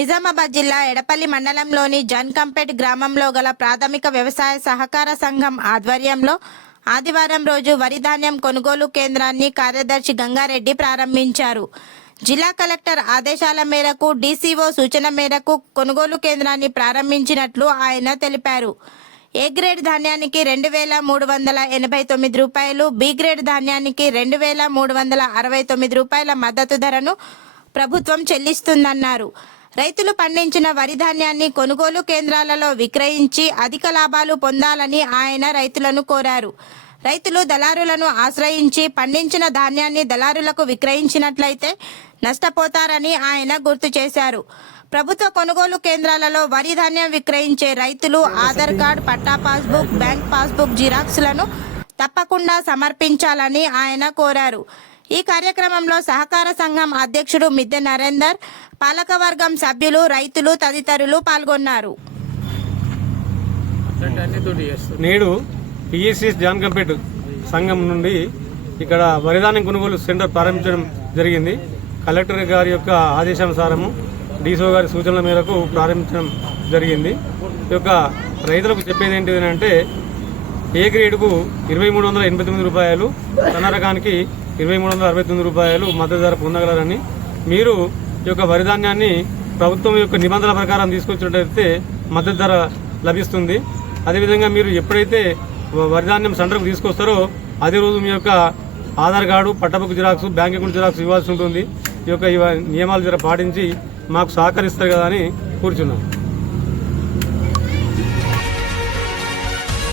నిజామాబాద్ జిల్లా ఎడపల్లి మండలంలోని జన్కంపేట్ గ్రామంలో గల ప్రాథమిక వ్యవసాయ సహకార సంఘం ఆధ్వర్యంలో ఆదివారం రోజు వరిధాన్యం కొనుగోలు కేంద్రాన్ని కార్యదర్శి గంగారెడ్డి ప్రారంభించారు. జిల్లా కలెక్టర్ ఆదేశాల మేరకు డీసీఓ సూచన మేరకు కొనుగోలు కేంద్రాన్ని ప్రారంభించినట్లు ఆయన తెలిపారు. ఏ గ్రేడ్ ధాన్యానికి రెండు వేల మూడు వందల ఎనభై తొమ్మిది రూపాయలు బి గ్రేడ్ ధాన్యానికి రెండు వేల మూడు వందల అరవై తొమ్మిది రూపాయల మద్దతు ధరను ప్రభుత్వం చెల్లిస్తుందన్నారు. రైతులు పండించిన వరి ధాన్యాన్ని కొనుగోలు కేంద్రాలలో విక్రయించి అధిక లాభాలు పొందాలని ఆయన రైతులను కోరారు. రైతులు దళారులను ఆశ్రయించి పండించిన ధాన్యాన్ని దళారులకు విక్రయించినట్లయితే నష్టపోతారని ఆయన గుర్తు చేశారు. ప్రభుత్వ కొనుగోలు కేంద్రాలలో వరి ధాన్యం విక్రయించే రైతులు ఆధార్ కార్డ్ పట్టా పాస్బుక్ బ్యాంక్ పాస్బుక్ జిరాక్స్లను తప్పకుండా సమర్పించాలని ఆయన కోరారు. ఈ కార్యక్రమంలో సహకార సంఘం అధ్యక్షుడు మిద్దె నరేందర్ పాలకవర్గం సభ్యులు రైతులు తదితరులు పాల్గొన్నారు. నేడు పిఎస్సిఎస్ జాన్ కంపేట్ సంఘం నుండి ఇక్కడ వరిధాన్యం కొనుగోలు సెంటర్ ప్రారంభించడం జరిగింది. కలెక్టర్ గారి యొక్క ఆదేశానుసారము డీసో గారి సూచనల మేరకు ప్రారంభించడం జరిగింది. ఈ యొక్క రైతులకు చెప్పేది ఏంటిది అంటే ఏ గ్రేడ్కు ఇరవై మూడు వందల ఎనభై తొమ్మిది రూపాయలు సన్న రకానికి ఇరవై మూడు వందల అరవై తొమ్మిది రూపాయలు మద్దతు ధర పొందగలరని. మీరు ఈ యొక్క వరిధాన్యాన్ని ప్రభుత్వం యొక్క నిబంధనల ప్రకారం తీసుకొచ్చినట్లయితే మద్దతు ధర లభిస్తుంది. అదేవిధంగా మీరు ఎప్పుడైతే వరిధాన్యం సెంటర్కు తీసుకొస్తారో అదే రోజు మీ యొక్క ఆధార్ కార్డు పట్టబుక్ జిరాక్స్ బ్యాంక్ అకౌంట్ జిరాక్స్ ఇవ్వాల్సి ఉంటుంది. ఈ యొక్క నియమాలు జర పాటించి మాకు సహకరిస్తారు కదా అని కూర్చున్నాను.